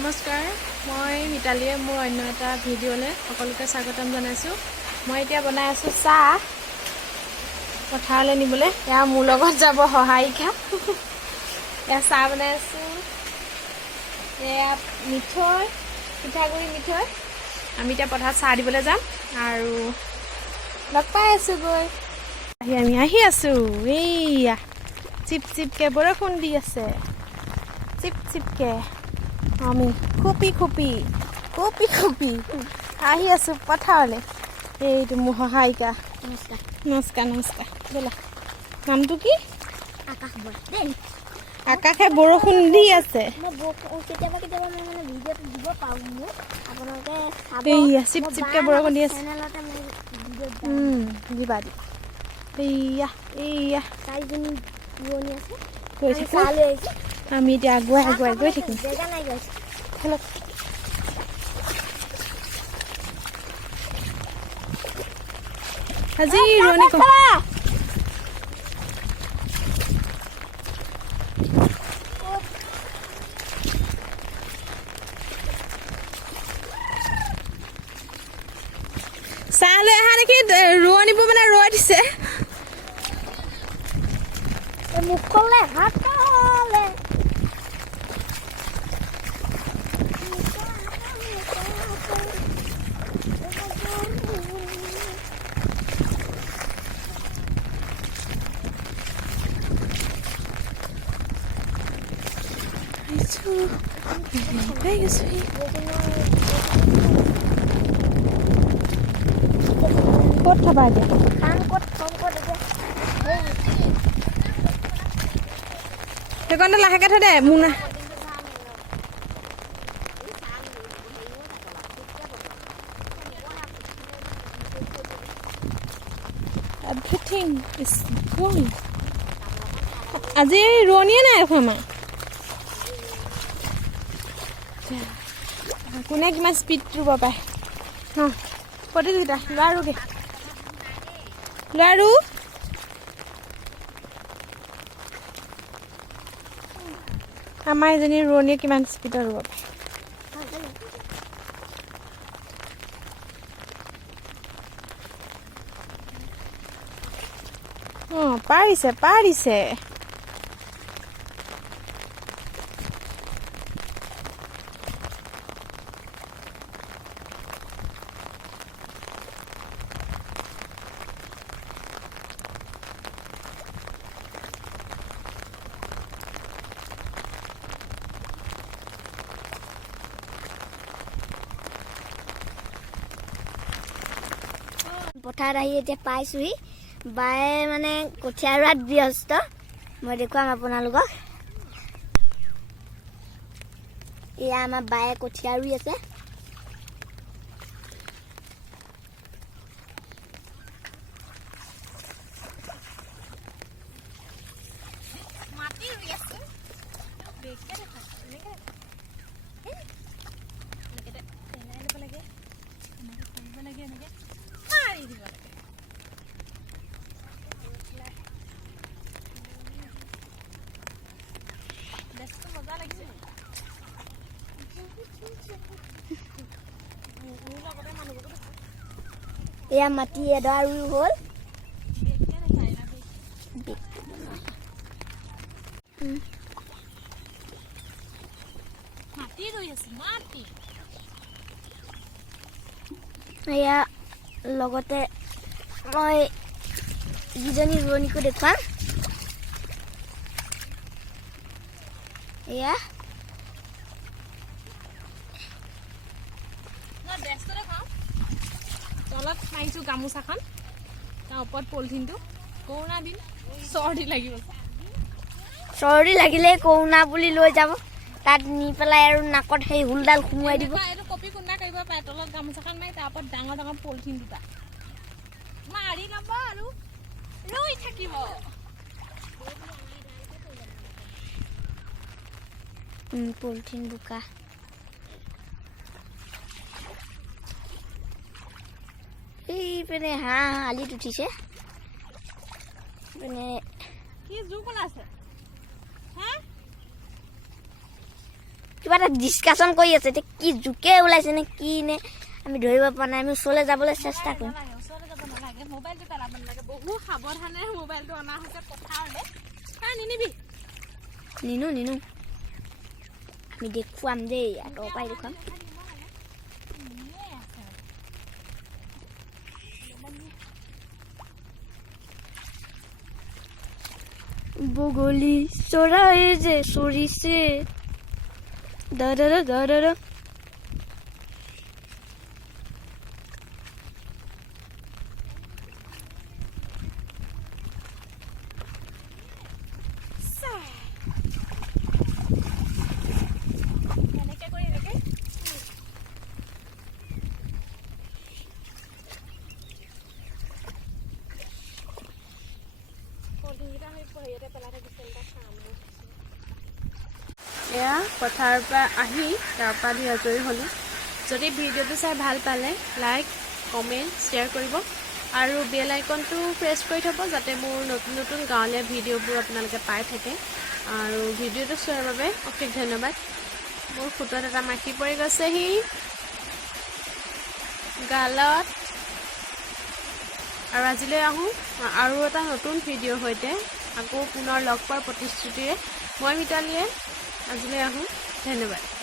নমস্কাৰ, মই মিতালীয়ে মোৰ অন্য এটা ভিডিঅ'লৈ সকলোকে স্বাগতম জনাইছোঁ। মই এতিয়া বনাই আছোঁ চাহ পথাৰলৈ নিবলৈ। এয়া মোৰ লগত যাব সহায়িকা। এয়া চাহ বনাই আছোঁ। এয়া মিঠৈ, পিঠাগুড়ি মিঠৈ। আমি এতিয়া পথাৰত চাহ দিবলৈ যাম আৰু লগ পাই আছোঁ গৈ। আমি আহি আছোঁ। এইয়া চিপ চিপকৈ বৰষুণ দি আছে, চিপ চিপকৈ। আমি খুপি খুপি আহি আছোঁ পথাৰলৈ। এইটো মোৰ সহায়িকা। নমস্কাৰ নমস্কাৰ ব'লা। নামটো কি? আকাশে বৰষুণ দি আছে। এইয়া চিপ চিপকৈ বৰষুণ দি আছে। দিবা দিবা। এইয়া এইয়া গৈ থাকোঁ। আমি এতিয়া আগুৱাই আগুৱাই গৈ থাকিম। আজি ৰোৱনী চাহ লৈ অহা নেকি? ৰোৱনীবোৰ মানে ৰৈ দিছে। মুখলে হাত কালে ক'ত থবা এতিয়া? সেইকণতে লাহেকৈ থৈ দে। মোৰ না এভৰিথিং ইজ গোইং। আজি ৰোৱনীয়ে নাই দেখোন আমাৰ। কোনে কিমান স্পীড ৰুব পাৰে। অঁ প্ৰতিযোগিতা ল'ৰা ৰুগে, ল'ৰা ৰু। আমাৰ এজনী ৰোৱনীয়ে কিমান স্পীডত ৰুব পাৰে। অঁ পাৰিছে পাৰিছে। পথাৰত আহি এতিয়া পাইছোহি। বায়ে মানে কঠীয়া ৰোৱাত ব্যস্ত। মই দেখুৱাম আপোনালোকক। এয়া আমাৰ বায়ে কঠীয়া ৰুই আছে। এয়া মাটি এডৰা ৰুই হ'ল। এয়া লগতে মই যিজনী ৰোৱনীকো দেখুৱাম। এয়া তলত মাৰিছোঁ গামোচাখন, তাৰ ওপৰত পলিথিনটো। কৰোণা দিন চৰ্দি লাগিব। চৰ্দি লাগিলে কৰোণা বুলি লৈ যাব, তাত নি পেলাই আৰু নাকত সেই হুলডাল সোমোৱাই দিব। এইটো কপি কোনোবা কৰিব পাৰে। তলত গামোচাখন মাৰি তাৰ ওপৰত ডাঙৰ ডাঙৰ পলিথিন দুটা মাৰি ল'ব আৰু ৰৈ থাকিব। পলিথিন বোকা। এইপিনে হাঁহ আলিত উঠিছে। মানে কি জোক ওলাইছে? কিবা এটা ডিছকাশ্যন কৰি আছে এতিয়া কি জোকে ওলাইছে নে কি নে আমি ধৰিব পৰা নাই আমি ওচৰলৈ যাবলৈ চেষ্টা কৰিম ওচৰলৈ যাব নালাগে মোবাইলটো পেলাব নালাগে বহু সাৱধানে মোবাইলটো অনা হৈছে পথাৰলৈ নিনিবি নিনো আমি দেখুৱাম দেই আঁতৰৰ পৰাই দেখুৱাম বগলী চৰাই যে চৰিছে দাদা এয়া পথাৰৰ পৰা আহি তাৰ পৰা ধুই আজৰি হ'লোঁ যদি ভিডিঅ'টো চাই ভাল পালে লাইক কমেণ্ট শ্বেয়াৰ কৰিব আৰু বেল আইকনটো প্ৰেছ কৰি থ'ব যাতে মোৰ নতুন নতুন গাঁৱলীয়া ভিডিঅ'বোৰ আপোনালোকে পাই থাকে আৰু ভিডিঅ'টো চোৱাৰ বাবে অশেষ ধন্যবাদ মোৰ ফুটত এটা মাখি পৰি গৈছেহি গালত আৰু আজিলৈ আহোঁ আৰু এটা নতুন ভিডিঅ'ৰ সৈতে আকৌ পুনৰ লগ পোৱাৰ প্ৰতিশ্ৰুতিৰে মই মিতালীয়ে আজিলৈ আহোঁ ধন্যবাদ